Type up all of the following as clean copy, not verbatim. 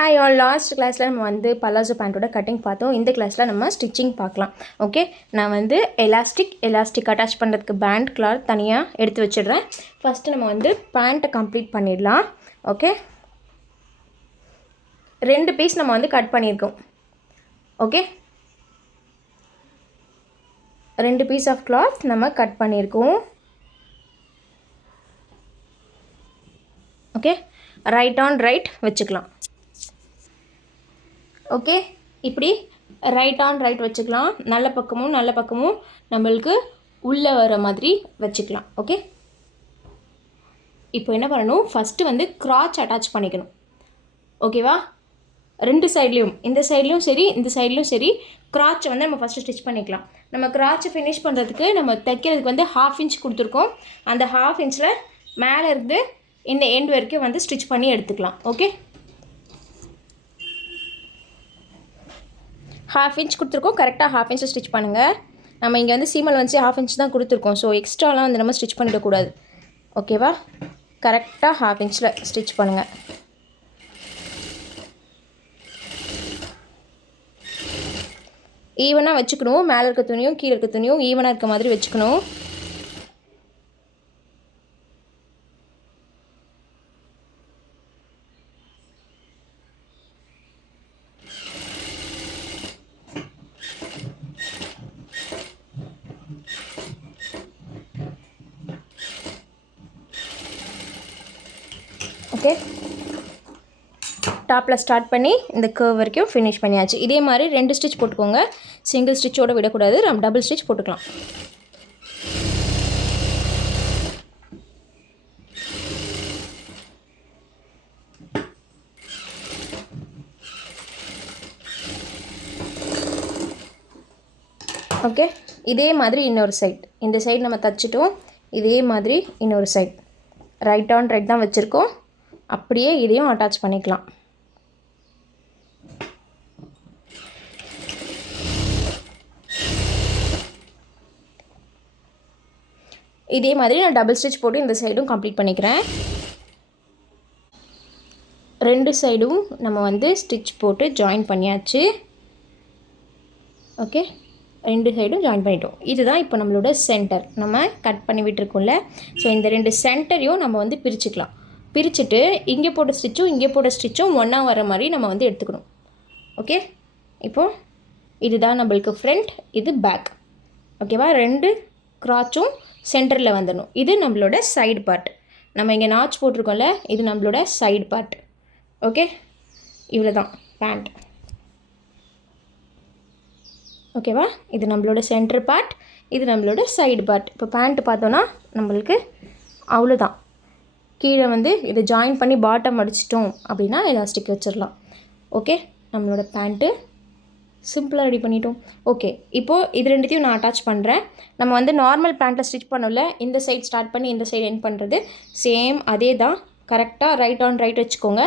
Hi all, last கிளாஸில் நம்ம வந்து பலாசோ பேண்ட்டோட கட்டிங் பார்த்தோம். இந்த கிளாஸில் நம்ம ஸ்டிச்சிங் பார்க்கலாம். ஓகே, நான் வந்து எலாஸ்டிக் அட்டாச் பண்ணுறதுக்கு பேண்ட் கிளாத் தனியாக எடுத்து வச்சிடுறேன். ஃபஸ்ட்டு நம்ம வந்து பேண்ட்டை கம்ப்ளீட் பண்ணிடலாம். ஓகே, 2 பீஸ் நம்ம வந்து கட் பண்ணியிருக்கோம். ஓகே, 2 பீஸ் ஆஃப் கிளாத் நம்ம கட் பண்ணியிருக்கோம். ஓகே, ரைட் ஆன் ரைட் வச்சுக்கலாம். ஓகே, இப்படி ரைட் ஆன் ரைட் வச்சுக்கலாம். நல்ல பக்கமும் நம்மளுக்கு உள்ளே வர மாதிரி வச்சுக்கலாம். ஓகே, இப்போ என்ன பண்ணணும், ஃபஸ்ட்டு வந்து கிராச் அட்டாச் பண்ணிக்கணும். ஓகேவா, 2 சைட்லேயும், இந்த சைட்லேயும் சரி இந்த சைட்லேயும் சரி, கிராச்சை வந்து நம்ம ஃபஸ்ட்டு ஸ்டிச் பண்ணிக்கலாம். நம்ம கிராச்சை ஃபினிஷ் பண்ணுறதுக்கு நம்ம தைக்கிறதுக்கு வந்து 1/2 இன்ச் கொடுத்துருக்கோம். அந்த 1/2 இன்ச்சில் மேலே இருந்து இந்த எண்ட் வரைக்கும் வந்து ஸ்டிச் பண்ணி எடுத்துக்கலாம். ஓகே, 1/2 இன்ச் கொடுத்துருக்கோம். கரெக்டாக 1/2 இன்ச் ஸ்டிச் பண்ணுங்கள். நம்ம இங்கே வந்து சீமல் வந்து 1/2 இன்ச் தான் கொடுத்துருக்கோம். ஸோ எக்ஸ்ட்ராலாம் வந்து நம்ம ஸ்டிச் பண்ணிடக்கூடாது. ஓகேவா, கரெக்டாக 1/2 இன்ச்சில் ஸ்டிச் பண்ணுங்கள். ஈவனாக வச்சுக்கணும். மேலே இருக்க துணியும் கீழே இருக்க துணியும் ஈவனாக இருக்க மாதிரி வச்சுக்கணும். ஓகே, டாப்பில் ஸ்டார்ட் பண்ணி இந்த கர்வ் வரைக்கும் ஃபினிஷ் பண்ணியாச்சு. இதே மாதிரி 2 ஸ்டிச் போட்டுக்கோங்க. சிங்கிள் ஸ்டிச்சோடு விடக்கூடாது. நம்ம டபுள் ஸ்டிச் போட்டுக்கலாம். ஓகே, இதே மாதிரி இன்னொரு சைட், இந்த சைடு நம்ம தைச்சிட்டோம். இதே மாதிரி இன்னொரு சைட் ரைட் ஆன் ரைட் தான் வச்சுருக்கோம். அப்படியே இதையும் அட்டாச் பண்ணிக்கலாம். இதே மாதிரி நான் டபுள் ஸ்டிச் போட்டு இந்த சைடும் கம்ப்ளீட் பண்ணிக்கிறேன். 2 சைடும் நம்ம வந்து ஸ்டிச் போட்டு ஜாயின் பண்ணியாச்சு. ஓகே, 2 சைடும் ஜாயின் பண்ணிட்டோம். இதுதான் இப்போ நம்மளோட சென்டர் நம்ம கட் பண்ணி விட்டுருக்கோம்ல. ஸோ இந்த 2 சென்டரையும் நம்ம வந்து பிரிச்சுக்கலாம். பிரிச்சுட்டு இங்கே போட்ட ஸ்டிச்சும் ஒன்றா வர மாதிரி நம்ம வந்து எடுத்துக்கணும். ஓகே, இப்போது இதுதான் நம்மளுக்கு ஃப்ரண்ட், இது பேக். ஓகேவா, 2 கிராச்சும் சென்டரில் வந்துடணும். இது நம்மளோட சைடு பார்ட். நம்ம இங்கே நாச் போட்டிருக்கோம்ல, இது நம்மளோட சைடு பார்ட். ஓகே, இவ்வளோ தான் பேண்ட். ஓகேவா, இது நம்மளோட சென்டர் பார்ட், இது நம்மளோட சைடு பார்ட். இப்போ பேண்ட்டு பார்த்தோன்னா நம்மளுக்கு அவ்வளோதான். கீழே வந்து இதை ஜாயின் பண்ணி பாட்டம் அடிச்சிட்டோம் அப்படின்னா எலாஸ்டிக் வச்சிடலாம். ஓகே, நம்மளோட பேண்ட்டு சிம்பிளாக ரெடி பண்ணிட்டோம். ஓகே, இப்போது இது 2த்தையும் நான் அட்டாச் பண்ணுறேன். நம்ம வந்து நார்மல் பேண்ட்டில் ஸ்டிச் பண்ணல, இந்த சைட் ஸ்டார்ட் பண்ணி இந்த சைடு எண்ட் பண்ணுறது சேம் அதே தான். கரெக்டாக ரைட் ஆன் ரைட் வச்சுக்கோங்க.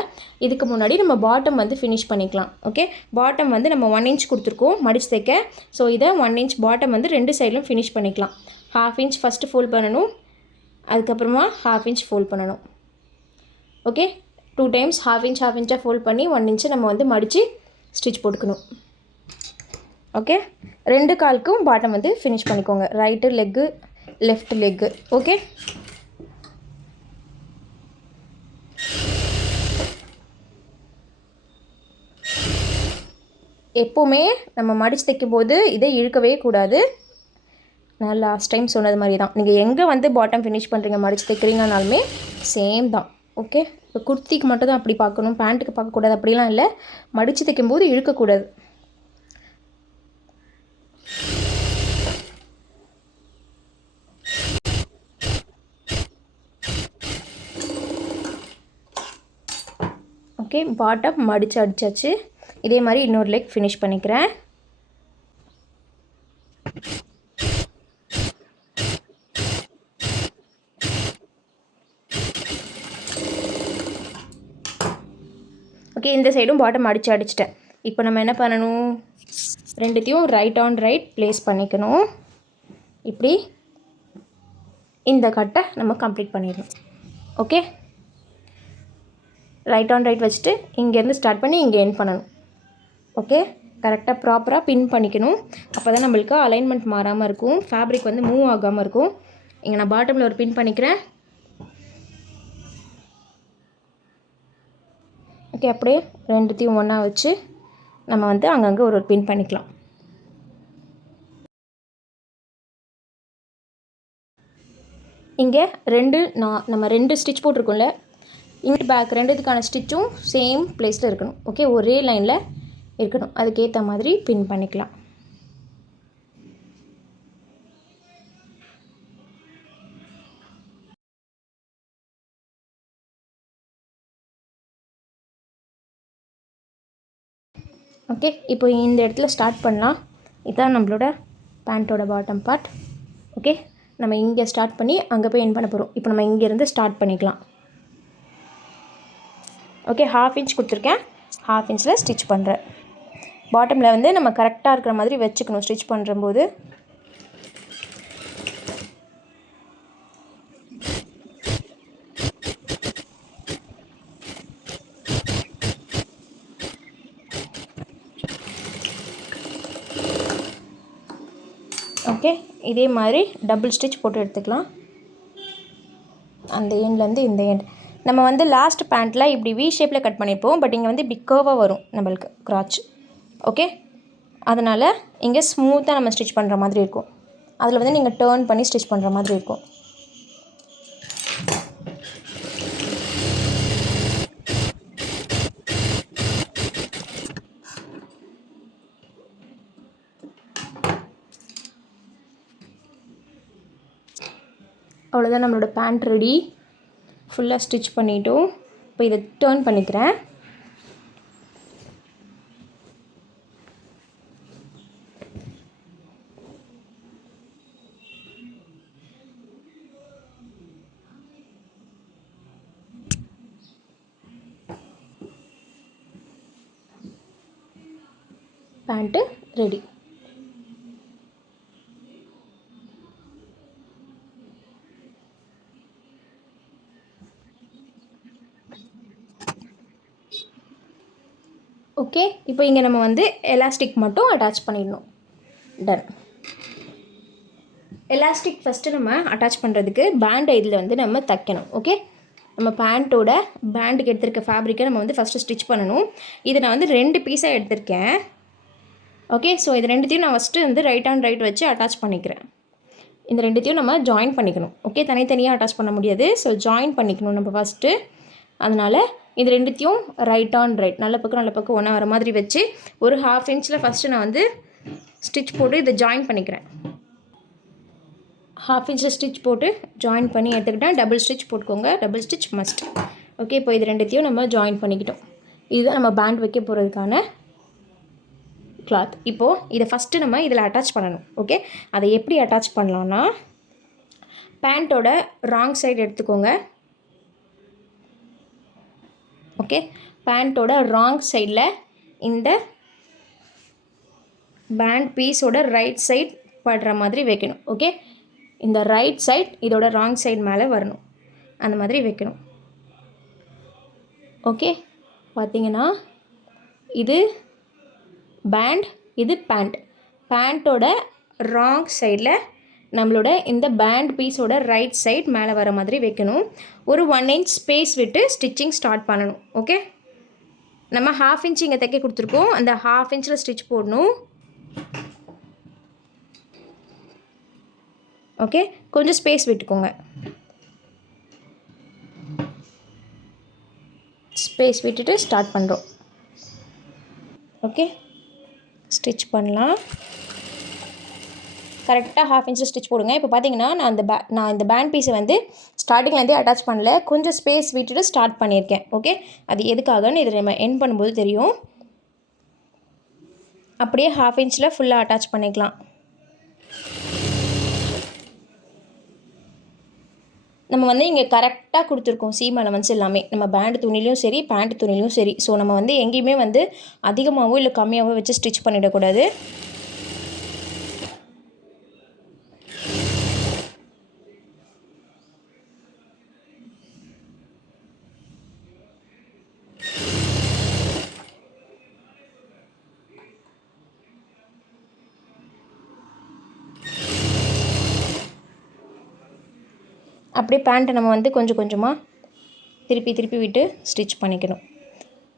இதுக்கு முன்னாடி நம்ம பாட்டம் வந்து ஃபினிஷ் பண்ணிக்கலாம். ஓகே, பாட்டம் வந்து நம்ம 1 இன்ச் கொடுத்துருக்கோம் மடிச்சு தைக்க. ஸோ இதை 1 இன்ச் பாட்டம் வந்து 2 சைட்லையும் ஃபினிஷ் பண்ணிக்கலாம். 1/2 இன்ச் ஃபஸ்ட்டு ஃபோல்ட் பண்ணணும், அதுக்கப்புறமா 1/2 இன்ச் ஃபோல்ட் பண்ணணும். ஓகே, 2 டைம்ஸ் 1/2 இன்ச்சாக ஃபோல்ட் பண்ணி 1 இன்ச்சை நம்ம வந்து மடித்து ஸ்டிச் போட்டுக்கணும். ஓகே, 2 காலுக்கும் பாட்டம் வந்து ஃபினிஷ் பண்ணிக்கோங்க. Right leg, left leg. Okay, எப்போவுமே நம்ம மடித்து தைக்கும்போது இதை இழுக்கவே கூடாது. நான் லாஸ்ட் டைம் சொன்னது மாதிரி தான், நீங்கள் எங்கே வந்து பாட்டம் ஃபினிஷ் பண்ணுறீங்க மடித்து தைக்கிறீங்கனாலுமே சேம் தான். ஓகே, இப்போ குர்த்திக்கு மட்டும் தான் அப்படி பார்க்கணும், பேண்ட்டுக்கு பார்க்கக்கூடாது அப்படிலாம் இல்லை. மடித்து தைக்கும்போது இழுக்கக்கூடாது. ஓகே, பாட்டம் மடித்து அடித்தாச்சு. இதே மாதிரி இன்னொரு லெக் ஃபினிஷ் பண்ணிக்கிறேன். ஓகே, இந்த சைடும் பாட்டம் அடிச்சிட்டேன். இப்போ நம்ம என்ன பண்ணணும், 2த்தையும் ரைட் ஆன் ரைட் ப்ளேஸ் பண்ணிக்கணும். இப்படி இந்த கட்டை நம்ம கம்ப்ளீட் பண்ணிடணும். ஓகே, ரைட் ஆன் ரைட் வச்சுட்டு இங்கேருந்து ஸ்டார்ட் பண்ணி இங்கே எண்ட் பண்ணணும். ஓகே, கரெக்டாக ப்ராப்பராக பின் பண்ணிக்கணும். அப்போ தான் நம்மளுக்கு அலைன்மெண்ட் மாறாமல் இருக்கும், ஃபேப்ரிக் வந்து மூவ் ஆகாமல் இருக்கும். இங்கே நான் பாட்டமில் ஒரு பின் பண்ணிக்கிறேன். ஓகே, அப்படியே ரெண்டுத்தையும் ஒன்றா வச்சு நம்ம வந்து அங்கங்கே ஒரு பின் பண்ணிக்கலாம். இங்கே நம்ம ரெண்டு ஸ்டிச் போட்டிருக்கோம்ல, இங்கிட்டு பேக் ரெண்டுத்துக்கான ஸ்டிச்சும் சேம் பிளேஸில் இருக்கணும். ஓகே, ஒரே லைனில் இருக்கணும். அதுக்கேற்ற மாதிரி பின் பண்ணிக்கலாம். ஓகே, இப்போ இந்த இடத்துல ஸ்டார்ட் பண்ணலாம். இதுதான் நம்மளோட பேண்ட்டோட பாட்டம் பார்ட். ஓகே, நம்ம இங்கே ஸ்டார்ட் பண்ணி அங்கே போய் எண்ட் பண்ண போகிறோம். இப்போ நம்ம இங்கேருந்து ஸ்டார்ட் பண்ணிக்கலாம். ஓகே, 1/2 இன்ச் கொடுத்துருக்கேன், 1/2 இன்ச்சில் ஸ்டிச் பண்ணுறேன். பாட்டமில் வந்து நம்ம கரெக்டாக இருக்கிற மாதிரி வச்சுக்கணும் ஸ்டிச் பண்ணுறம்போது. ஓகே, இதே மாதிரி டபுள் ஸ்டிச் போட்டு எடுத்துக்கலாம். அந்த எண்ட்லேருந்து இந்த எண்ட் நம்ம வந்து லாஸ்ட் பேண்ட்டில் இப்படி வி ஷேப்பில் கட் பண்ணியிருப்போம். பட் இங்கே வந்து இப்படி கர்வாக வரும் நம்மளுக்கு கிராச். ஓகே, அதனால் இங்கே ஸ்மூத்தாக நம்ம ஸ்டிச் பண்ணுற மாதிரி இருக்கும். அதில் வந்து நீங்கள் டேர்ன் பண்ணி ஸ்டிச் பண்ணுற மாதிரி இருக்கும். அவ்வளோதான், நம்மளோட பேண்ட் ரெடி. ஃபுல்லாக ஸ்டிச் பண்ணிட்டோம். இப்போ இதை டேர்ன் பண்ணிக்கிறேன். Pant ready. ஓகே, இப்போ இங்கே நம்ம வந்து எலாஸ்டிக் மட்டும் அட்டாச் பண்ணிடணும். டன். எலாஸ்டிக் ஃபஸ்ட்டு நம்ம அட்டாச் பண்ணுறதுக்கு பேண்ட் இதில் வந்து நம்ம தைக்கணும். ஓகே, நம்ம பேண்ட்டோட பேண்டுக்கு எடுத்திருக்க ஃபேப்ரிக்கை நம்ம வந்து ஃபஸ்ட்டு ஸ்டிச் பண்ணணும். இதை நான் வந்து 2 பீஸாக எடுத்திருக்கேன். ஓகே, ஸோ இது ரெண்டுத்தையும் நான் ஃபஸ்ட்டு வந்து ரைட் ஆன் ரைட் வச்சு அட்டாச் பண்ணிக்கிறேன். இந்த ரெண்டுத்தையும் நம்ம ஜாயின் பண்ணிக்கணும். ஓகே, தனித்தனியாக அட்டாச் பண்ண முடியாது. ஸோ ஜாயின் பண்ணிக்கணும் நம்ம ஃபஸ்ட்டு. அதனால் இது ரெண்டுத்தையும் ரைட் ஆன் ரைட் நல்ல பக்கம் ஒன்றா வர மாதிரி வச்சு ஒரு 1/2 இன்ச்சில் ஃபஸ்ட்டு நான் வந்து ஸ்டிச் போட்டு இதை ஜாயின் பண்ணிக்கிறேன். 1/2 இன்ச்சில் ஸ்டிச் போட்டு ஜாயின் பண்ணி எடுத்துக்கிட்டேன். டபுள் ஸ்டிச் போட்டுக்கோங்க, டபுள் ஸ்டிச் மஸ்ட். ஓகே, இப்போ இது ரெண்டுத்தையும் நம்ம ஜாயின் பண்ணிக்கிட்டோம். இதுதான் நம்ம பேண்ட் வைக்க போகிறதுக்கான கிளாத். இப்போது இதை ஃபஸ்ட்டு நம்ம இதில் அட்டாச் பண்ணணும். ஓகே, அதை எப்படி அட்டாச் பண்ணலான்னா, பேண்ட்டோட ராங் சைடு எடுத்துக்கோங்க. ஓகே, பேண்ட்டோட ராங் சைடில் இந்த பேண்ட் பீஸோட ரைட் சைட் படுற மாதிரி வைக்கணும். ஓகே, இந்த ரைட் சைட் இதோட ராங் சைடு மேலே வரணும், அந்த மாதிரி வைக்கணும். ஓகே, பார்த்தீங்கன்னா இது பேண்ட், இது பேண்ட். பேண்ட்டோட ராங் சைடில் நம்மளோட இந்த பேண்ட் பீஸோட ரைட் சைட் மேலே வர மாதிரி வைக்கணும். ஒரு 1 இன்ச் ஸ்பேஸ் விட்டு ஸ்டிச்சிங் ஸ்டார்ட் பண்ணணும். ஓகே, நம்ம 1/2 இன்ச் இங்கே தைக்க கொடுத்துருக்கோம். அந்த 1/2 இன்ச்சில் ஸ்டிச் போடணும். ஓகே, கொஞ்சம் ஸ்பேஸ் விட்டுக்கோங்க. ஸ்பேஸ் விட்டுட்டு ஸ்டார்ட் பண்ணுறோம். ஓகே, ஸ்டிச் பண்ணலாம். கரெக்டாக 1/2 இன்ச்சில் ஸ்டிச் போடுங்க. இப்போ பார்த்தீங்கன்னா நான் இந்த பேண்ட் பீஸை வந்து ஸ்டார்டிங்லேருந்தே அட்டாச் பண்ணல, கொஞ்சம் ஸ்பேஸ் விட்டுட்டு ஸ்டார்ட் பண்ணியிருக்கேன். ஓகே, அது எதுக்காகன்னு இது நம்ம எண்ட் பண்ணும்போது தெரியும். அப்படியே 1/2 இன்ச்சில் ஃபுல்லாக அட்டாச் பண்ணிக்கலாம். நம்ம வந்து இங்கே கரெக்டாக கொடுத்துருக்கோம் சீம் அலவன்ஸ் எல்லாமே, நம்ம பேண்ட் துணிலையும் சரி பேண்ட் துணிலையும் சரி. ஸோ நம்ம வந்து எங்கேயுமே வந்து அதிகமாகவோ இல்லை கம்மியாகவோ வச்சு ஸ்டிச் பண்ணிடக்கூடாது. அப்படியே பேண்ட்டை நம்ம வந்து கொஞ்சம் கொஞ்சமாக திருப்பி விட்டு ஸ்டிச் பண்ணிக்கணும்.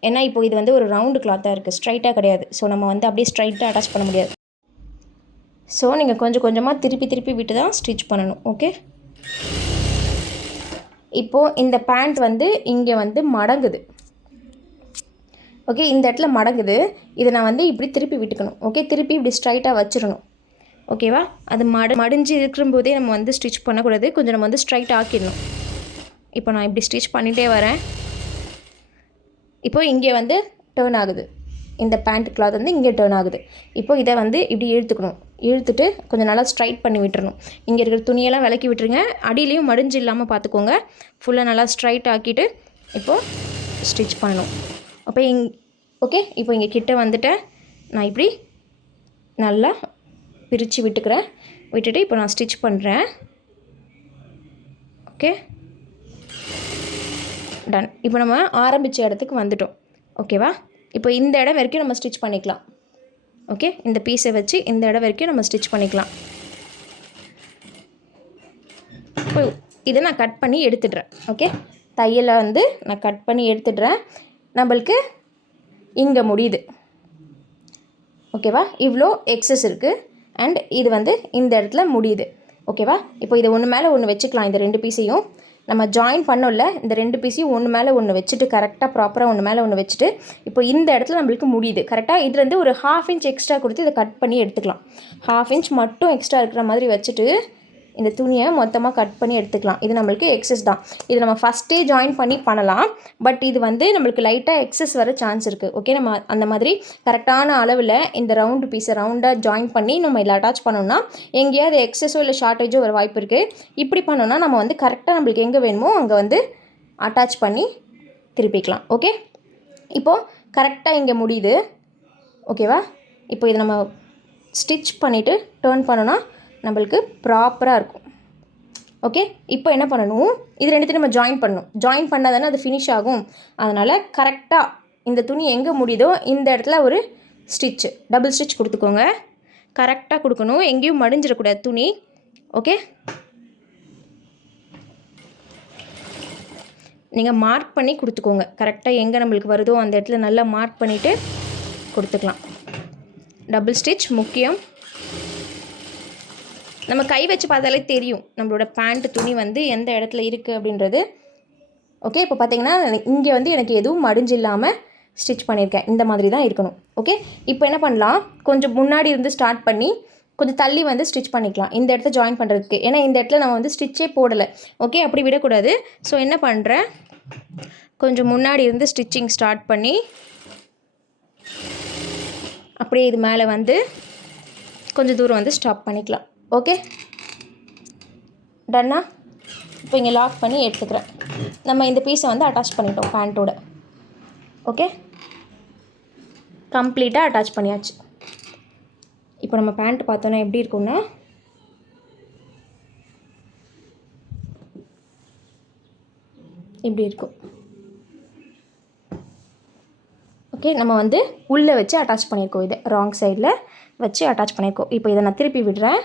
ஏன்னா இப்போது இது வந்து ஒரு ரவுண்டு கிளாத்தாக இருக்குது, ஸ்ட்ரைட்டாக கிடையாது. ஸோ நம்ம வந்து அப்படியே ஸ்ட்ரைட்டாக அட்டாச் பண்ண முடியாது. ஸோ நீங்கள் கொஞ்சம் கொஞ்சமாக திருப்பி விட்டு தான் ஸ்டிச் பண்ணணும். ஓகே, இப்போது இந்த பேண்ட் வந்து இங்கே வந்து மடங்குது. ஓகே, இந்த இடத்துல மடங்குது. இதை நான் வந்து இப்படி திருப்பி விட்டுக்கணும். ஓகே, திருப்பி இப்படி ஸ்ட்ரைட்டாக வச்சிடணும். ஓகேவா, அது மடிஞ்சு இருக்கும்போதே நம்ம வந்து ஸ்டிச் பண்ணக்கூடாது, கொஞ்சம் நம்ம வந்து ஸ்ட்ரைட் ஆக்கிடணும். இப்போ நான் இப்படி ஸ்டிச் பண்ணிகிட்டே வரேன். இப்போது இங்கே வந்து டேர்ன் ஆகுது, இந்த பேண்ட் கிளாத் வந்து இங்கே டேர்ன் ஆகுது. இப்போது இதை வந்து இப்படி இழுத்துட்டு கொஞ்சம் நல்லா ஸ்ட்ரைட் பண்ணி விட்டுறணும். இங்கே இருக்கிற துணியெல்லாம் விலக்கி விட்டுருங்க, அடியிலையும் மடிஞ்சு இல்லாமல் பார்த்துக்கோங்க. ஃபுல்லாக நல்லா ஸ்ட்ரைட் ஆக்கிட்டு இப்போது ஸ்டிச் பண்ணணும். அப்போ ஓகே, இப்போ இங்கே கிட்ட வந்துட்டேன். நான் இப்படி நல்லா பிரித்து விட்டுட்டு இப்போ நான் ஸ்டிச் பண்ணுறேன். Okay, done. இப்போ நம்ம ஆரம்பித்த இடத்துக்கு வந்துட்டோம். ஓகேவா, இப்போ இந்த இடம் வரைக்கும் நம்ம ஸ்டிச் பண்ணிக்கலாம். ஓகே, இந்த பீஸை வச்சு இந்த இடம் வரைக்கும் நம்ம ஸ்டிச் பண்ணிக்கலாம். இப்போ இதை நான் கட் பண்ணி எடுத்துடுறேன். ஓகே, தையலை வந்து நான் கட் பண்ணி எடுத்துடுறேன். நம்மளுக்கு இங்கே முடியுது. ஓகேவா, இவ்வளோ எக்ஸஸ் இருக்குது அண்ட் இது வந்து இந்த இடத்துல முடியுது. ஓகேவா, இப்போ இதை ஒன்று மேலே ஒன்று வச்சுக்கலாம். இந்த 2 பீஸையும் நம்ம ஜாயின் பண்ணோம்ல, இந்த 2 பீஸையும் ஒன்று மேலே ஒன்று வச்சுட்டு கரெக்டாக ப்ராப்பராக ஒன்று மேலே ஒன்று வச்சுட்டு இப்போ இந்த இடத்துல நம்மளுக்கு முடியுது. கரெக்டாக இதுலேருந்து ஒரு 1/2 இன்ச் எக்ஸ்ட்ரா கொடுத்து இதை கட் பண்ணி எடுத்துக்கலாம். 1/2 இன்ச் மட்டும் எக்ஸ்ட்ரா இருக்கிற மாதிரி வச்சுட்டு இந்த துணியை மொத்தமாக கட் பண்ணி எடுத்துக்கலாம். இது நம்மளுக்கு எக்ஸஸ் தான். இது நம்ம ஃபஸ்ட்டே ஜாயின் பண்ணலாம். பட் இது வந்து நம்மளுக்கு லைட்டாக எக்ஸஸ் வர சான்ஸ் இருக்குது. ஓகே, நம்ம அந்த மாதிரி கரெக்டான அளவில் இந்த ரவுண்டு பீஸை ரவுண்டாக ஜாயின் பண்ணி நம்ம இதில் அட்டாச் பண்ணோம்னா எங்கேயாவது எக்ஸஸோ இல்லை ஷார்ட்டேஜோ வர வாய்ப்பு இருக்குது. இப்படி பண்ணோன்னா நம்ம வந்து கரெக்டாக நம்மளுக்கு எங்கே வேணுமோ அங்கே வந்து அட்டாச் பண்ணி திருப்பிக்கலாம். ஓகே, இப்போது கரெக்டாக இங்கே முடியுது. ஓகேவா, இப்போ இதை நம்ம ஸ்டிச் பண்ணிவிட்டு டர்ன் பண்ணோன்னா நம்மளுக்கு ப்ராப்பராக இருக்கும். ஓகே, இப்போ என்ன பண்ணணும், இது 2த்தையும் நம்ம ஜாயின் பண்ணால் தானே அது ஃபினிஷ் ஆகும். அதனால் கரெக்டாக இந்த துணி எங்கே முடியுதோ இந்த இடத்துல ஒரு டபுள் ஸ்டிச் கொடுத்துக்கோங்க. கரெக்டாக கொடுக்கணும், எங்கேயும் மடிஞ்சிடக்கூடாது துணி. ஓகே, நீங்கள் மார்க் பண்ணி கொடுத்துக்கோங்க. கரெக்டாக எங்கே நம்மளுக்கு வருதோ அந்த இடத்துல நல்லா மார்க் பண்ணிவிட்டு கொடுத்துக்கலாம். டபுள் ஸ்டிச் முக்கியம். நம்ம கை வச்சு பார்த்தாலே தெரியும் நம்மளோட பேண்ட் துணி வந்து எந்த இடத்துல இருக்குது அப்படின்றது. ஓகே, இப்போ பார்த்தீங்கன்னா இங்கே வந்து எனக்கு எதுவும் மடிஞ்சு இல்லாமல் ஸ்டிச் பண்ணியிருக்கேன். இந்த மாதிரி தான் இருக்கணும். ஓகே, இப்போ என்ன பண்ணலாம், கொஞ்சம் முன்னாடி இருந்து ஸ்டார்ட் பண்ணி கொஞ்சம் தள்ளி வந்து ஸ்டிச் பண்ணிக்கலாம் இந்த இடத்த ஜாயின் பண்ணுறதுக்கு. ஏன்னா இந்த இடத்துல நம்ம வந்து ஸ்டிச்சே போடலை. ஓகே, அப்படி விடக்கூடாது. ஸோ என்ன பண்ணுறேன், கொஞ்சம் முன்னாடி இருந்து ஸ்டிச்சிங் ஸ்டார்ட் பண்ணி அப்படியே இது மேலே வந்து கொஞ்சம் தூரம் வந்து ஸ்டாப் பண்ணிக்கலாம். ஓகே, டன்னா. இப்போ இங்கே லாக் பண்ணி எடுத்துக்கிறேன். நம்ம இந்த பீஸை வந்து அட்டாச் பண்ணிட்டோம் பேண்ட்டோட. ஓகே, கம்ப்ளீட்டாக அட்டாச் பண்ணியாச்சு. இப்போ நம்ம பேண்ட் பார்த்தோன்னா எப்படி இருக்கும்னா இப்படி இருக்கும். ஓகே, நம்ம வந்து உள்ளே வச்சு அட்டாச் பண்ணியிருக்கோம். இதை ராங் சைடில் வச்சு அட்டாச் பண்ணியிருக்கோம். இப்போ இதை நான் திருப்பி விடுறேன்.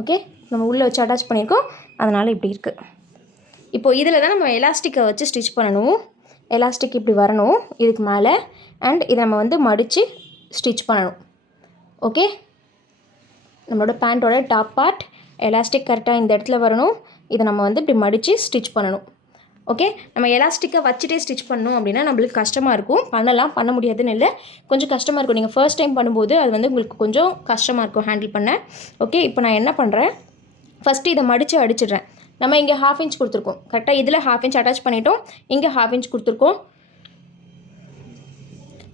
ஓகே, நம்ம உள்ளே வச்சு அட்டாச் பண்ணியிருக்கோம், அதனால் இப்படி இருக்குது. இப்போது இதில் தான் நம்ம எலாஸ்டிக்கை வச்சு ஸ்டிச் பண்ணணும். எலாஸ்டிக் இப்படி வரணும் இதுக்கு மேலே. அண்ட் இதை நம்ம வந்து மடித்து ஸ்டிச் பண்ணணும். ஓகே, நம்மளோட பேண்ட்டோட டாப் பார்ட் எலாஸ்டிக் கரெக்டாக இந்த இடத்துல வரணும். இதை நம்ம வந்து இப்படி மடித்து ஸ்டிச் பண்ணணும். ஓகே, நம்ம எலாஸ்டிக்கை வச்சுட்டே ஸ்டிச் பண்ணணும் அப்படின்னா நம்மளுக்கு கஷ்டமாக இருக்கும். பண்ண முடியாதுன்னு இல்லை, கொஞ்சம் கஷ்டமாக இருக்கும். நீங்கள் ஃபர்ஸ்ட் டைம் பண்ணும்போது அது வந்து உங்களுக்கு கொஞ்சம் கஷ்டமாக இருக்கும் ஹேண்டில் பண்ண. ஓகே, இப்போ நான் என்ன பண்ணுறேன், ஃபஸ்ட்டு இதை மடித்து அடிச்சிடுறேன். நம்ம இங்கே 1/2 இன்ச் கொடுத்துருக்கோம். கரெக்டாக இதில் 1/2 இன்ச் அட்டாச் பண்ணிட்டோம், இங்கே 1/2 இன்ச் கொடுத்துருக்கோம்.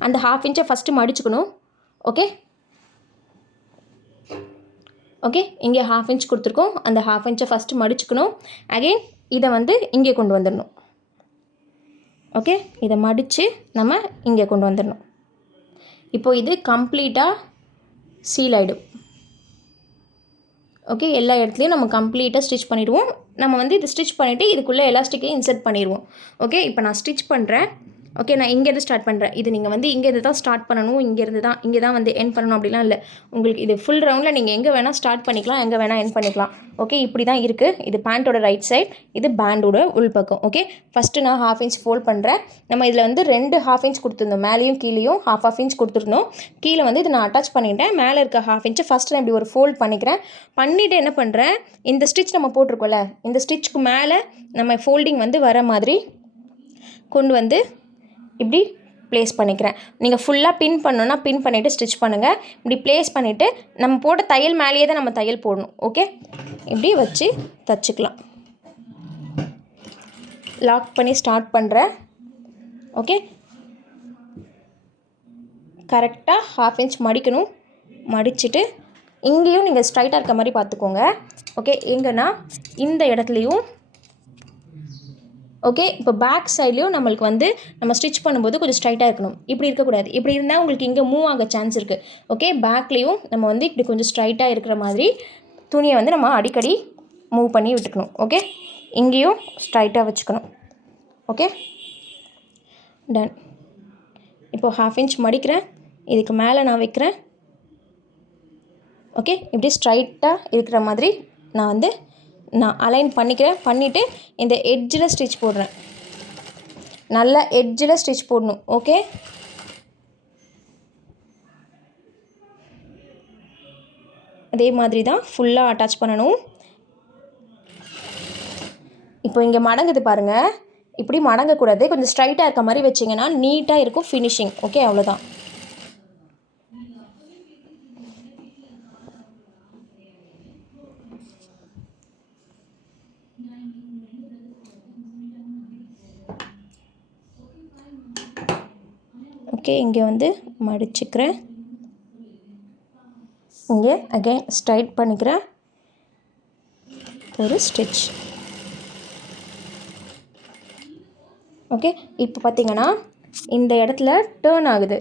அந்த 1/2 இன்ச்சை ஃபஸ்ட்டு மடிச்சுக்கணும். ஓகே, இங்கே 1/2 இன்ச் கொடுத்துருக்கோம், அந்த 1/2 இன்ச்சை ஃபஸ்ட்டு மடிச்சுக்கணும். அகெயின் இதை வந்து இங்கே கொண்டு வந்துடணும். ஓகே, இதை மடித்து நம்ம இங்கே கொண்டு வந்துடணும். இப்போது இது கம்ப்ளீட்டாக சீல் ஆகிடும். ஓகே, எல்லா இடத்துலையும் நம்ம கம்ப்ளீட்டாக ஸ்டிச் பண்ணிடுவோம். நம்ம வந்து இது ஸ்டிச் பண்ணிவிட்டு இதுக்குள்ளே எலாஸ்டிக்கை இன்சர்ட் பண்ணிடுவோம். ஓகே, இப்போ நான் ஸ்டிச் பண்ணுறேன். ஓகே, நான் இங்கேருந்து ஸ்டார்ட் பண்ணுறேன். இது நீங்கள் வந்து இங்கேருந்து தான் ஸ்டார்ட் பண்ணணும், இங்கே தான் வந்து எண்ட் பண்ணணும் அப்படிலாம் இல்லை. உங்களுக்கு இது ஃபுல் ரவுண்டில் நீங்கள் எங்கே வேணால் ஸ்டார்ட் பண்ணிக்கலாம், எங்கே வேணால் எண்ட் பண்ணிக்கலாம். ஓகே, இப்படி தான் இருக்குது. இது பேண்ட்டோட ரைட் சைட், இது பேண்டோட உள்பக்கம். ஓகே, ஃபஸ்ட்டு நான் 1/2 இன்ச் ஃபோல்ட் பண்ணுறேன். நம்ம இதில் வந்து 2 1/2 இன்ச் கொடுத்துருந்தோம், மேலேயும் கீழேயும் 1/2 இன்ச் கொடுத்துருந்தோம். கீழே வந்து இது நான் அட்டாச் பண்ணிட்டேன். மேலே இருக்க 1/2 இன்ச்சை ஃபஸ்ட்டு நான் இப்படி ஒரு ஃபோல்ட் பண்ணிக்கிறேன். பண்ணிவிட்டு என்ன பண்ணுறேன், இந்த ஸ்டிச் நம்ம போட்டிருக்கோம்ல, இந்த ஸ்டிச்சுக்கு மேலே நம்ம ஃபோல்டிங் வந்து வர மாதிரி கொண்டு வந்து இப்படி ப்ளேஸ் பண்ணிக்கிறேன். நீங்கள் ஃபுல்லாக பின் பண்ணணுன்னா பின் பண்ணிவிட்டு ஸ்டிச் பண்ணுங்கள். இப்படி ப்ளேஸ் பண்ணிவிட்டு நம்ம போட்ட தையல் மேலேயே தான் நம்ம தையல் போடணும். ஓகே, இப்படி வச்சு தச்சுக்கலாம். லாக் பண்ணி ஸ்டார்ட் பண்ணுறேன். ஓகே, கரெக்டாக 1/2 இன்ச் மடிக்கணும். மடிச்சுட்டு இங்கேயும் நீங்கள் ஸ்ட்ரைட்டாக இருக்க மாதிரி பார்த்துக்கோங்க. ஓகே, எங்கன்னா இந்த இடத்துலையும். ஓகே, இப்போ பேக் சைட்லேயும் நம்மளுக்கு வந்து நம்ம ஸ்டிச் பண்ணும்போது கொஞ்சம் ஸ்ட்ரைட்டாக இருக்கணும். இப்படி இருக்கக்கூடாது. இப்படி இருந்தால் உங்களுக்கு இங்கே மூவ் ஆக சான்ஸ் இருக்குது. ஓகே, பேக்லேயும் நம்ம வந்து இப்படி கொஞ்சம் ஸ்ட்ரைட்டாக இருக்கிற மாதிரி துணியை வந்து நம்ம அடிக்கடி மூவ் பண்ணி விட்டுக்கணும். ஓகே, இங்கேயும் ஸ்ட்ரைட்டாக வச்சுக்கணும். Okay, done. இப்போது 1/2 இன்ச் மடிக்கிறேன். இதுக்கு மேலே நான் வைக்கிறேன். ஓகே, இப்படி ஸ்ட்ரைட்டாக இருக்கிற மாதிரி நான் அலைன் பண்ணிக்கிறேன். பண்ணிவிட்டு இந்த எட்ஜில் ஸ்டிச் போடுறேன். நல்லா எட்ஜில் ஸ்டிச் போடணும். ஓகே, அதே மாதிரி தான் ஃபுல்லாக அட்டாச் பண்ணணும். இப்போ இங்கே மடங்குது பாருங்கள். இப்படி மடங்கக்கூடாது, கொஞ்சம் ஸ்ட்ரைட்டாக இருக்க மாதிரி வச்சிங்கன்னா நீட்டாக இருக்கும் ஃபினிஷிங். ஓகே, அவ்வளோதான். ஓகே, இங்கே வந்து மடிச்சுக்கிறேன். இங்கே அகைன் ஸ்ட்ரைட் பண்ணிக்கிறேன். ஒரு ஸ்டிச். ஓகே, இப்போ பார்த்திங்கன்னா இந்த இடத்துல டேர்ன் ஆகுது.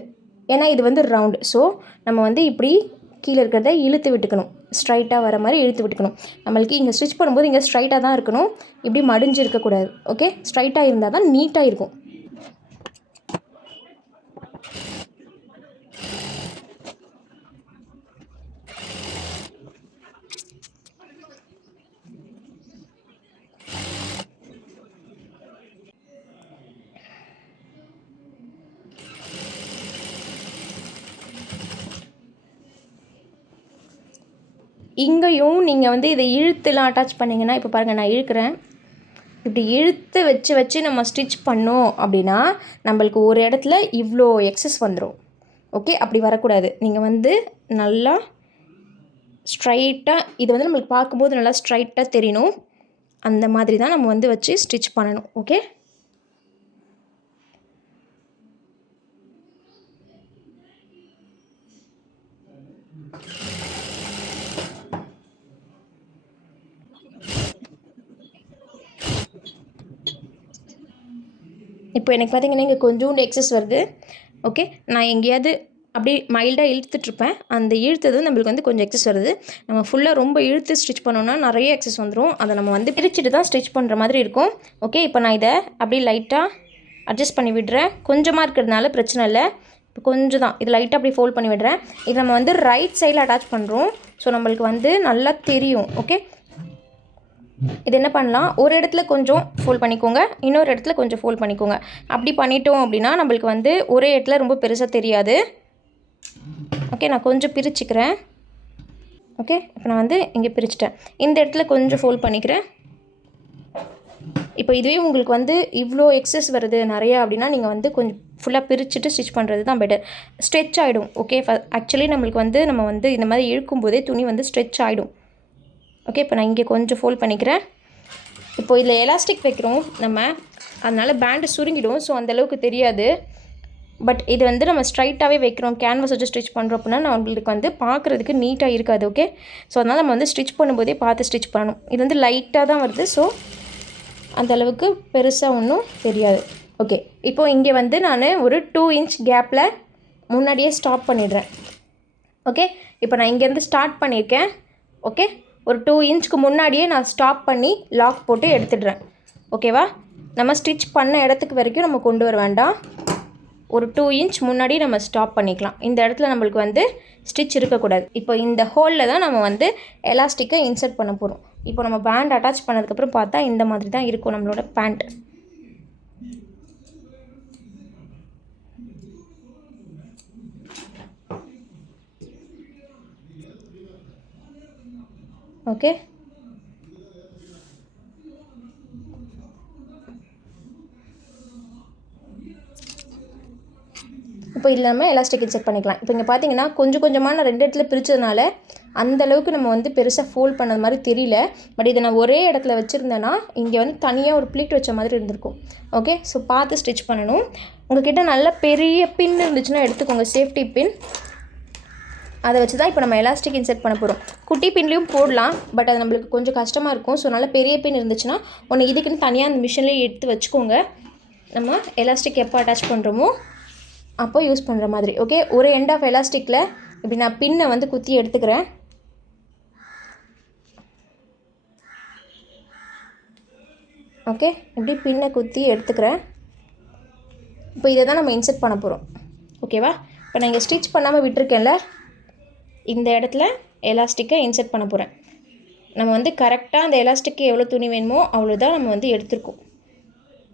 ஏன்னா இது வந்து ரவுண்டு. ஸோ நம்ம வந்து இப்படி கீழே இருக்கிறத இழுத்து விட்டுக்கணும். ஸ்ட்ரைட்டாக வர மாதிரி இழுத்து விட்டுக்கணும். நம்மளுக்கு இங்கே ஸ்டிச் பண்ணும்போது இங்கே ஸ்ட்ரைட்டாக தான் இருக்கணும். இப்படி மடிஞ்சு இருக்கக்கூடாது. ஓகே, ஸ்ட்ரைட்டாக இருந்தால் தான் நீட்டாக இருக்கும். இங்கேயும் நீங்கள் வந்து இதை இழுத்துலாம் அட்டாச் பண்ணிங்கன்னா, இப்போ பாருங்கள் நான் இழுக்கிறேன். இப்படி இழுத்து வச்சு நம்ம ஸ்டிச் பண்ணோம் அப்படின்னா நம்மளுக்கு ஒரு இடத்துல இவ்வளோ எக்ஸஸ் வந்துடும். ஓகே, அப்படி வரக்கூடாது. நீங்கள் வந்து நல்லா ஸ்ட்ரைட்டாக இது வந்து நம்மளுக்கு பார்க்கும்போது நல்லா ஸ்ட்ரைட்டாக தெரியணும். அந்த மாதிரி தான் நம்ம வந்து வச்சு ஸ்டிச் பண்ணணும். ஓகே, இப்போ எனக்கு பார்த்திங்கன்னா இங்கே கொஞ்சோண்டு எக்ஸஸ் வருது. ஓகே, நான் எங்கேயாவது அப்படியே மைல்டாக இழுத்துட்ருப்பேன். அந்த இழுத்தது நம்மளுக்கு வந்து கொஞ்சம் எக்ஸஸ் வருது. நம்ம ஃபுல்லாக ரொம்ப இழுத்து ஸ்டிச் பண்ணோன்னா நிறைய எக்ஸஸ் வந்துடும். அதை நம்ம வந்து பிரிச்சுட்டு தான் ஸ்டிச் பண்ணுற மாதிரி இருக்கும். ஓகே, இப்போ நான் இதை அப்படியே லைட்டாக அட்ஜஸ்ட் பண்ணி விடுறேன். கொஞ்சமாக இருக்கிறதுனால பிரச்சனை இல்லை. இப்போ கொஞ்சம் தான் இது லைட்டாக அப்படி ஃபோல்ட் பண்ணி விடுறேன். இது நம்ம வந்து ரைட் சைடில் அட்டாச் பண்ணுறோம். ஸோ நம்மளுக்கு வந்து நல்லா தெரியும். ஓகே, இது என்ன பண்ணலாம், ஒரு இடத்துல கொஞ்சம் ஃபோல்ட் பண்ணிக்கோங்க, இன்னொரு இடத்துல கொஞ்சம் ஃபோல்ட் பண்ணிக்கோங்க. அப்படி பண்ணிட்டோம் அப்படின்னா நம்மளுக்கு வந்து ஒரே இடத்துல ரொம்ப பெருசாக தெரியாது. ஓகே, நான் கொஞ்சம் பிரிச்சுக்கிறேன். ஓகே, இப்போ நான் வந்து இங்கே பிரிச்சுட்டேன். இந்த இடத்துல கொஞ்சம் ஃபோல்ட் பண்ணிக்கிறேன். இப்போ இதுவே உங்களுக்கு வந்து இவ்வளோ எக்ஸஸ் வருது நிறையா அப்படின்னா நீங்கள் வந்து கொஞ்சம் ஃபுல்லாக பிரிச்சுட்டு ஸ்டிச் பண்ணுறது தான் பெட்டர். ஸ்ட்ரெச் ஆகிடும். ஓகே, ஆக்சுவலி நம்மளுக்கு வந்து நம்ம வந்து இந்த மாதிரி இழுக்கும்போதே துணி வந்து ஸ்ட்ரெச் ஆகிடும். ஓகே, இப்போ நான் இங்கே கொஞ்சம் ஃபோல்ட் பண்ணிக்கிறேன். இப்போது இதில் எலாஸ்டிக் வைக்கிறோம் நம்ம, அதனால் பேண்டு சுருங்கிடும். ஸோ அந்தளவுக்கு தெரியாது. பட் இது வந்து நம்ம ஸ்ட்ரைட்டாகவே வைக்கிறோம், கேன்வாஸ் வச்சு ஸ்டிச் பண்ணுறோம் அப்படின்னா நம்மளுக்கு வந்து பார்க்குறதுக்கு நீட்டாக இருக்காது. ஓகே, ஸோ அதனால் நம்ம வந்து ஸ்டிச் பண்ணும்போதே பார்த்து ஸ்டிச் பண்ணணும். இது வந்து லைட்டாக தான் வருது. ஸோ அந்தளவுக்கு பெருசாக ஒன்றும் தெரியாது. ஓகே, இப்போது இங்கே வந்து நான் ஒரு 2 இன்ச் கேப்பில் முன்னாடியே ஸ்டாப் பண்ணிடுறேன். ஓகே, இப்போ நான் இங்கேருந்து ஸ்டார்ட் பண்ணியிருக்கேன். ஓகே, ஒரு 2 இன்ச்சுக்கு முன்னாடியே நான் ஸ்டாப் பண்ணி லாக் போட்டு எடுத்துடுறேன். ஓகேவா, நம்ம ஸ்டிச் பண்ண இடத்துக்கு வரைக்கும் நம்ம கொண்டு வர வேண்டாம். ஒரு 2 இன்ச் முன்னாடி நம்ம ஸ்டாப் பண்ணிக்கலாம். இந்த இடத்துல நம்மளுக்கு வந்து ஸ்டிச் இருக்கக்கூடாது. இப்போ இந்த ஹோலில் தான் நம்ம வந்து எலாஸ்டிக்கை இன்சர்ட் பண்ண போகிறோம். இப்போ நம்ம பேண்ட் அட்டாச் பண்ணதுக்கப்புறம் பார்த்தா இந்த மாதிரி தான் இருக்கும் நம்மளோட பேண்ட். ஓகே, இப்போ இதில் நம்ம எலாஸ்டிக் இன்சர்ட் பண்ணிக்கலாம். இப்போ இங்கே பார்த்தீங்கன்னா கொஞ்சம் கொஞ்சமாக நான் 2 இடத்துல பிரித்ததுனால அந்தளவுக்கு நம்ம வந்து பெருசாக ஃபோல்ட் பண்ணது மாதிரி தெரியல. பட் இதை நான் ஒரே இடத்துல வச்சுருந்தேன்னா இங்கே வந்து தனியாக ஒரு ப்ளீட் வச்ச மாதிரி இருந்திருக்கும். ஓகே, ஸோ பார்த்து ஸ்டிச் பண்ணணும். உங்கள்கிட்ட நல்ல பெரிய பின் இருந்துச்சுன்னா எடுத்துக்கோங்க, சேஃப்டி பின். அதை வச்சு தான் இப்போ நம்ம எலாஸ்டிக் இன்சர்ட் பண்ண போகிறோம். குட்டி பின்லேயும் போடலாம், பட் அது நம்மளுக்கு கொஞ்சம் கஷ்டமாக இருக்கும். ஸோ நல்ல பெரிய பின் இருந்துச்சுன்னா ஒன்று இதுக்குன்னு தனியாக அந்த மிஷின்லேயே எடுத்து வச்சுக்கோங்க. நம்ம எலாஸ்டிக் எப்போ அட்டாச் பண்ணுறோமோ அப்போ யூஸ் பண்ணுற மாதிரி. ஓகே, ஒரு எண்ட் ஆஃப் எலாஸ்டிக்கில் இப்படி நான் பின்னை வந்து குத்தி எடுத்துக்கிறேன். ஓகே, இப்படி பின்னை குத்தி எடுத்துக்கிறேன். இப்போ இதை தான் நம்ம இன்சர்ட் பண்ண போகிறோம். ஓகேவா? இப்போ நான் இங்கே ஸ்டிச் பண்ணாமல் விட்டுருக்கேன்ல, இந்த இடத்துல எலாஸ்டிக்கை இன்சர்ட் பண்ண போகிறேன். நம்ம வந்து கரெக்டாக அந்த எலாஸ்டிக்கு எவ்வளோ துணி வேணுமோ அவ்வளோதான் நம்ம வந்து எடுத்துருக்கோம்.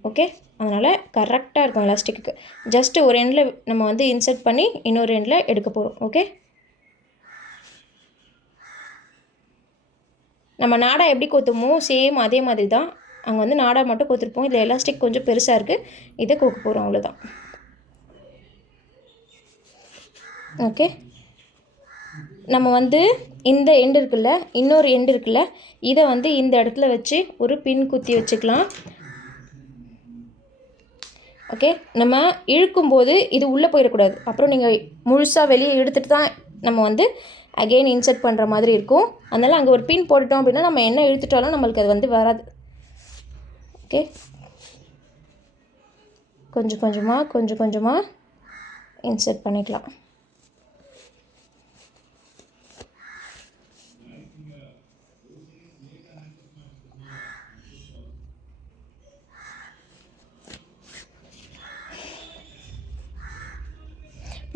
ஓகே, அதனால் கரெக்டாக இருக்கும் எலாஸ்டிக்கு. ஜஸ்ட்டு ஒரு எண்டில் நம்ம வந்து இன்சர்ட் பண்ணி இன்னொரு எண்டில் எடுக்க போகிறோம். ஓகே, நம்ம நாடா எப்படி கோத்துமோ சேம் அதே மாதிரி தான். அங்கே வந்து நாடா மட்டும் கோத்துருப்போம். இதில் எலாஸ்டிக் கொஞ்சம் பெருசாக இருக்குது, இதை கோக்க போகிறோம், அவ்வளோதான். ஓகே, நம்ம வந்து இந்த எண்டு இருக்குல்ல, இன்னொரு எண்டு இருக்குல்ல, இதை வந்து இந்த இடத்துல வச்சு ஒரு பின் குத்தி வச்சுக்கலாம். ஓகே, நம்ம இழுக்கும்போது இது உள்ளே போயிடக்கூடாது. அப்புறம் நீங்கள் முழுசாக வெளியே எடுத்துகிட்டு தான் நம்ம வந்து அகெயின் இன்சர்ட் பண்ணுற மாதிரி இருக்கும். அதனால் அங்கே ஒரு பின் போட்டுட்டோம் அப்படின்னா நம்ம என்ன இழுத்துட்டாலும் நம்மளுக்கு அது வந்து வராது. ஓகே, கொஞ்சம் கொஞ்சமாக இன்சர்ட் பண்ணிக்கலாம்.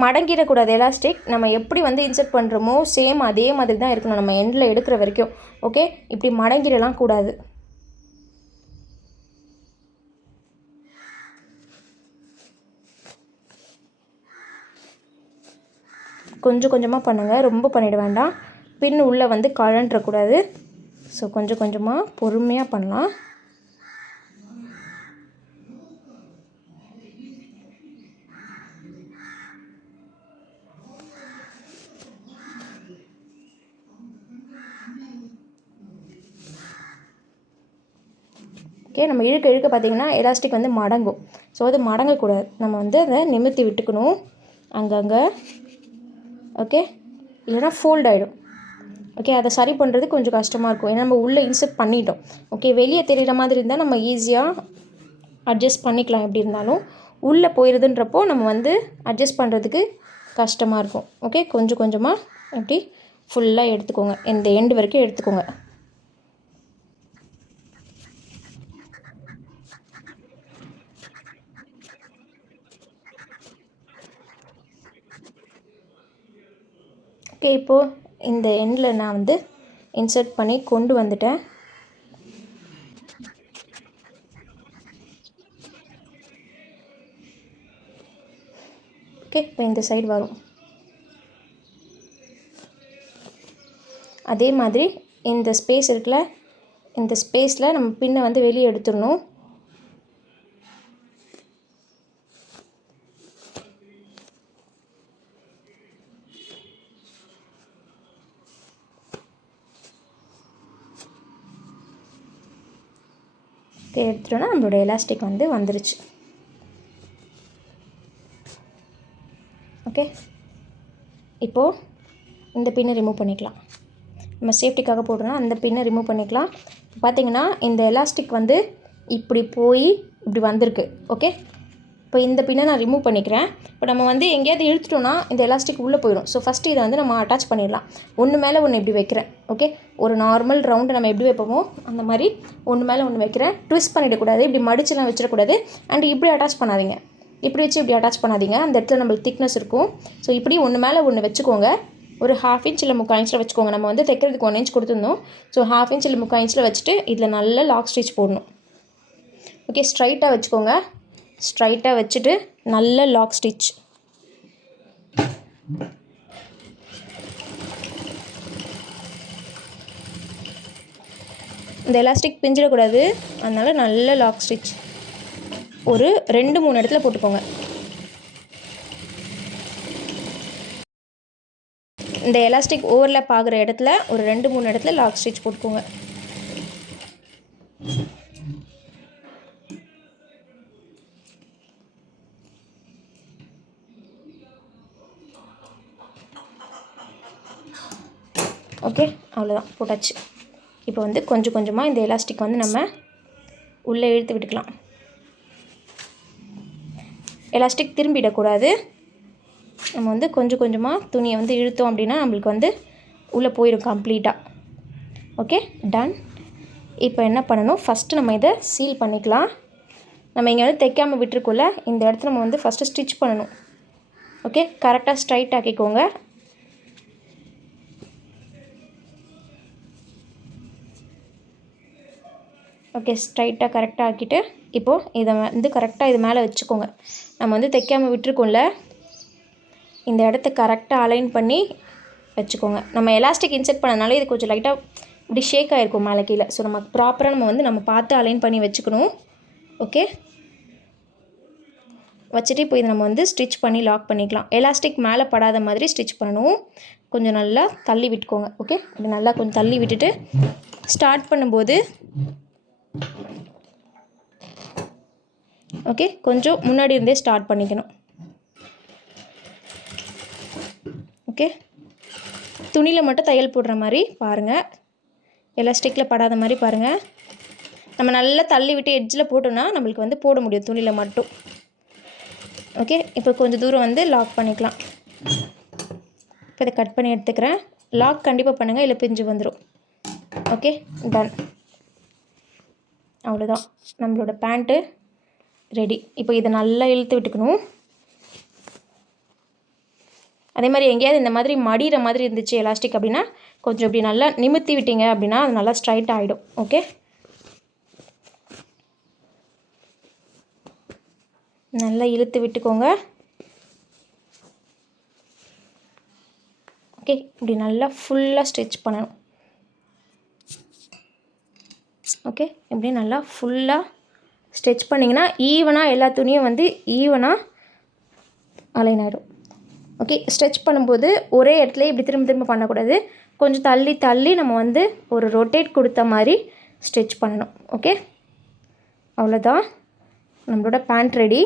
மடங்கிடக்கூடாது எலாஸ்டிக். நம்ம எப்படி வந்து இன்சர்ட் பண்ணுறோமோ சேம் அதே மாதிரி தான் இருக்கணும் நம்ம எண்டில் எடுக்கிற வரைக்கும். ஓகே, இப்படி மடங்கிடலாம் கூடாது. கொஞ்சம் கொஞ்சமாக பண்ணுங்கள், ரொம்ப பண்ணிட வேண்டாம். பின் உள்ளே வந்து கழன்றக்கூடாது. ஸோ கொஞ்சம் கொஞ்சமாக பொறுமையாக பண்ணலாம். ஓகே, நம்ம இழுக்க இழுக்க பார்த்திங்கன்னா எலாஸ்டிக் வந்து மடங்கும். ஸோ அது மடங்கக்கூடாது, நம்ம வந்து அதை நிமிர்த்தி விட்டுக்கணும் அங்கங்கே. ஓகே, இல்லைனா ஃபோல்ட் ஆகிடும். ஓகே, அதை சரி பண்ணுறது கொஞ்சம் கஷ்டமாக இருக்கும், ஏன்னா நம்ம உள்ளே இன்சர்ட் பண்ணிட்டோம். ஓகே, வெளியே தெரிகிற மாதிரி இருந்தால் நம்ம ஈஸியாக அட்ஜஸ்ட் பண்ணிக்கலாம். எப்படி இருந்தாலும் உள்ளே போயிடுதுன்றப்போ நம்ம வந்து அட்ஜஸ்ட் பண்ணுறதுக்கு கஷ்டமாக இருக்கும். ஓகே, கொஞ்சம் கொஞ்சமாக இப்படி ஃபுல்லாக எடுத்துக்கோங்க, இந்த எண்டு வரைக்கும் எடுத்துக்கோங்க. ஓகே, இப்போது இந்த எண்டில் நான் வந்து இன்சர்ட் பண்ணி கொண்டு வந்துட்டேன். ஓகே, இப்போ இந்த சைடு வரும். அதே மாதிரி இந்த ஸ்பேஸ் இருக்குல்ல, இந்த ஸ்பேஸில் நம்ம பின்னை வந்து வெளியே எடுத்துடணும். எடுத்துட்டோன்னா நம்மளோட எலாஸ்டிக் வந்து வந்துருச்சு. ஓகே, இப்போது இந்த பின்னை ரிமூவ் பண்ணிக்கலாம். நம்ம சேஃப்டிக்காக போடுறோன்னா அந்த பின்னை ரிமூவ் பண்ணிக்கலாம். பார்த்திங்கன்னா இந்த எலாஸ்டிக் வந்து இப்படி போய் இப்படி வந்திருக்கு. ஓகே, இப்போ இந்த பின்னை நான் ரிமூவ் பண்ணிக்கிறேன். இப்போ நம்ம வந்து எங்கேயாவது இழுத்துட்டோன்னா இந்த எலாஸ்டிக் உள்ளே போயிடும். ஸோ ஃபஸ்ட்டு இதை வந்து நம்ம அட்டாச் பண்ணிடலாம். ஒன்று மேலே ஒன்று இப்படி வைக்கிறேன். ஓகே, ஒரு நார்மல் ரவுண்டை நம்ம எப்படி வைப்போமோ அந்த மாதிரி ஒன்று மேலே ஒன்று வைக்கிறேன். ட்விஸ்ட் பண்ணிடக்கூடாது, இப்படி மடிச்சுலாம் வச்சிடக்கூடாது. அண்ட் இப்படி அட்டாச் பண்ணாதீங்க. இப்படி வச்சு இப்படி அட்டாச் பண்ணாதீங்க, அந்த இடத்துல நம்மளுக்கு திக்னஸ் இருக்கும். ஸோ இப்படி ஒன்று மேலே ஒன்று வச்சுக்கோங்க. ஒரு 1/2 இன்ச் இல்லை 3/4 இன்ச்சில் வச்சுக்கோங்க. நம்ம வந்து தைக்கிறதுக்கு 1 இன்ச் கொடுத்துருந்தோம். ஸோ 1/2 இன்ச் இல்லை 3/4 இன்ச்சில் வச்சுட்டு இதில் நல்ல லாக் ஸ்டிச் போடணும். ஓகே, ஸ்ட்ரைட்டாக வச்சுக்கோங்க. ஸ்ட்ரைட்டாக வச்சுட்டு நல்ல லாக் ஸ்டிச். இந்த எலாஸ்டிக் பிஞ்சிடக்கூடாது, அதனால் நல்ல லாக் ஸ்டிச் ஒரு 2-3 இடத்துல போட்டுக்கோங்க. இந்த எலாஸ்டிக் ஓவர்லேப் ஆகிற இடத்துல ஒரு 2-3 இடத்துல லாக் ஸ்டிச் போட்டுக்கோங்க. ஓகே, அவ்வளோதான், போட்டாச்சு. இப்போ வந்து கொஞ்சம் கொஞ்சமாக இந்த எலாஸ்டிக் வந்து நம்ம உள்ளே இழுத்து விட்டுக்கலாம். எலாஸ்டிக் திரும்பிடக்கூடாது. நம்ம வந்து கொஞ்சம் கொஞ்சமாக துணியை வந்து இழுத்தோம் அப்படின்னா நம்மளுக்கு வந்து உள்ளே போயிடும் கம்ப்ளீட்டாக. Okay, done. இப்போ என்ன பண்ணணும், ஃபஸ்ட்டு நம்ம இதை சீல் பண்ணிக்கலாம். நம்ம இங்கே வந்து தைக்காமல் விட்டுருக்கோம்ல, இந்த இடத்துல நம்ம வந்து ஃபஸ்ட்டு ஸ்டிச் பண்ணணும். ஓகே, கரெக்டாக ஸ்ட்ரைட் ஆக்கிக்கோங்க. ஓகே, ஸ்ட்ரைட்டாக கரெக்டாக ஆக்கிட்டு இப்போது இதை வந்து கரெக்டாக இது மேலே வச்சுக்கோங்க. நம்ம வந்து தைக்காமல் விட்டுருக்கோம்ல, இந்த இடத்த கரெக்டாக அலைன் பண்ணி வச்சுக்கோங்க. நம்ம எலாஸ்டிக் இன்செர்ட் பண்ணனால இது கொஞ்சம் லைட்டாக இப்படி ஷேக் ஆகிருக்கும் மேலே கீழே. ஸோ நம்ம ப்ராப்பராக நம்ம பார்த்து அலைன் பண்ணி வச்சுக்கணும். ஓகே, வச்சுட்டு இப்போ இதை நம்ம வந்து ஸ்டிச் பண்ணி லாக் பண்ணிக்கலாம். எலாஸ்டிக் மேலே படாத மாதிரி ஸ்டிச் பண்ணணும். கொஞ்சம் நல்லா தள்ளி விட்டுக்கோங்க. ஓகே, இப்படி நல்லா கொஞ்சம் தள்ளி விட்டுட்டு ஸ்டார்ட் பண்ணும்போது ஓகே கொஞ்சம் முன்னாடி இருந்தே ஸ்டார்ட் பண்ணிக்கணும். ஓகே, துணியில் மட்டும் தையல் போடுற மாதிரி பாருங்கள், எலாஸ்டிக்கில் படாத மாதிரி பாருங்கள். நம்ம நல்லா தள்ளி விட்டு எட்ஜில் போட்டோம்னா நம்மளுக்கு வந்து போட முடியும் துணியில் மட்டும். ஓகே, இப்போ கொஞ்சம் தூரம் வந்து லாக் பண்ணிக்கலாம். இப்போ இதை கட் பண்ணி எடுத்துக்கிறேன். லாக் கண்டிப்பாக பண்ணுங்கள், இல்லை பிஞ்சு வந்துடும். Okay, done. அவ்வளோதான், நம்மளோட பேண்ட்டு ரெடி. இப்போ இதை நல்லா இழுத்து விட்டுக்கணும். அதே மாதிரி எங்கேயாவது இந்த மாதிரி மடிகிற மாதிரி இருந்துச்சு எலாஸ்டிக் அப்படின்னா கொஞ்சம் இப்படி நல்லா நிமித்தி விட்டீங்க அப்படின்னா அது நல்லா ஸ்ட்ரைட் ஆகிடும். ஓகே, நல்லா இழுத்து விட்டுக்கோங்க. ஓகே, இப்படி நல்லா ஃபுல்லாக ஸ்டிச் பண்ணணும். ஓகே, இப்படி நல்லா ஃபுல்லாக ஸ்டிச் பண்ணிங்கன்னா ஈவனாக எல்லா துணியும் வந்து ஈவனாக அலைன் ஆகிடும். ஓகே, ஸ்ட்ரெச் பண்ணும்போது ஒரே இடத்துல இப்படி திரும்ப திரும்ப பண்ணக்கூடாது. கொஞ்சம் தள்ளி தள்ளி நம்ம வந்து ஒரு ரொட்டேட் கொடுத்த மாதிரி ஸ்டிச் பண்ணணும். ஓகே, அவ்வளோதான், நம்மளோட பேண்ட் ரெடி.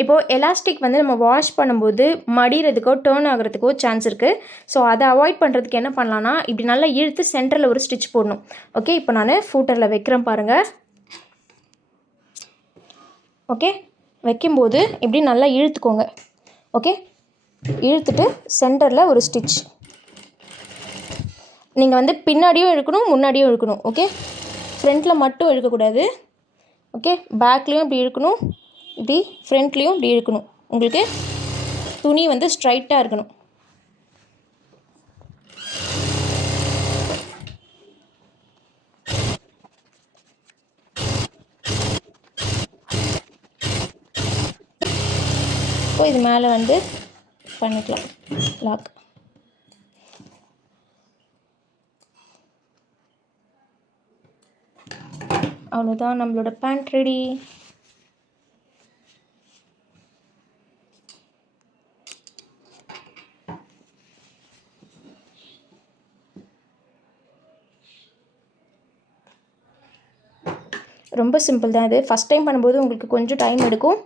இப்போது எலாஸ்டிக் வந்து நம்ம வாஷ் பண்ணும்போது மடிகிறதுக்கோ டேர்ன் ஆகிறதுக்கோ சான்ஸ் இருக்குது. ஸோ அதை அவாய்ட் பண்ணுறதுக்கு என்ன பண்ணலான்னா இப்படி நல்லா இழுத்து சென்டரில் ஒரு ஸ்டிச் போடணும். ஓகே, இப்போ நான் ஃபூட்டரில் வைக்கிறேன் பாருங்கள். ஓகே, வைக்கும்போது இப்படி நல்லா இழுத்துக்கோங்க. ஓகே, இழுத்துட்டு சென்டரில் ஒரு ஸ்டிச். நீங்கள் வந்து பின்னாடியும் இழுக்கணும், முன்னாடியும் இழுக்கணும். ஓகே, ஃப்ரண்ட்டில் மட்டும் இழுக்கக்கூடாது. ஓகே, பேக்லேயும் இப்படி இழுக்கணும், இப்படி ஃப்ரண்ட்லேயும் இப்படி இழுக்கணும். உங்களுக்கு துணி வந்து ஸ்ட்ரைட்டாக இருக்கணும். இப்போ இது மேலே வந்து பண்ணிக்கலாம் லாக். அவ்வளோதான், நம்மளோட பேண்ட் ரெடி. ரொம்ப சிம்பிள் தான் இது. ஃபஸ்ட் டைம் பண்ணும்போது உங்களுக்கு கொஞ்சம் டைம் எடுக்கும்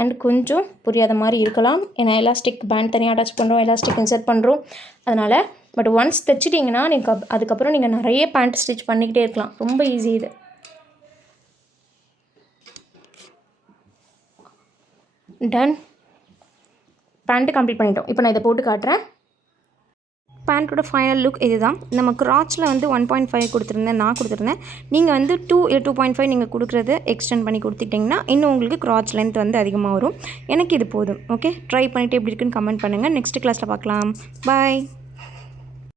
அண்ட் கொஞ்சம் புரியாத மாதிரி இருக்கலாம். ஏன்னா எலாஸ்டிக் பேண்ட் தனியாக அட்டாச் பண்ணுறோம், எலாஸ்டிக் இன்சர்ட் பண்ணுறோம், அதனால். பட் ஒன்ஸ் தைச்சிட்டிங்கன்னா நீங்கள் அதுக்கப்புறம் நீங்கள் நிறைய பேண்ட் ஸ்டிச் பண்ணிக்கிட்டே இருக்கலாம். ரொம்ப ஈஸி இது. டன், பேண்ட்டு கம்ப்ளீட் பண்ணிட்டோம். இப்போ நான் இதை போட்டு காட்டுறேன். பேண்ட்டோட ஃபைனல் லுக் இது தான். நம்ம க்ராச்சில் வந்து 1.5 கொடுத்துருந்தேன், நான் கொடுத்துருந்தேன். நீங்கள் வந்து 2 இல்லை 2.5 நீங்கள் கொடுக்குறது எக்ஸ்டெண்ட் பண்ணி கொடுத்துட்டிங்கன்னா இன்னும் உங்களுக்கு க்ராச் லென்த் வந்து அதிகமாக வரும். எனக்கு இது போதும். ஓகே, ட்ரை பண்ணிவிட்டு எப்படி இருக்குன்னு கமெண்ட் பண்ணுங்கள். நெக்ஸ்ட் கிளாஸில் பார்க்கலாம். பாய்.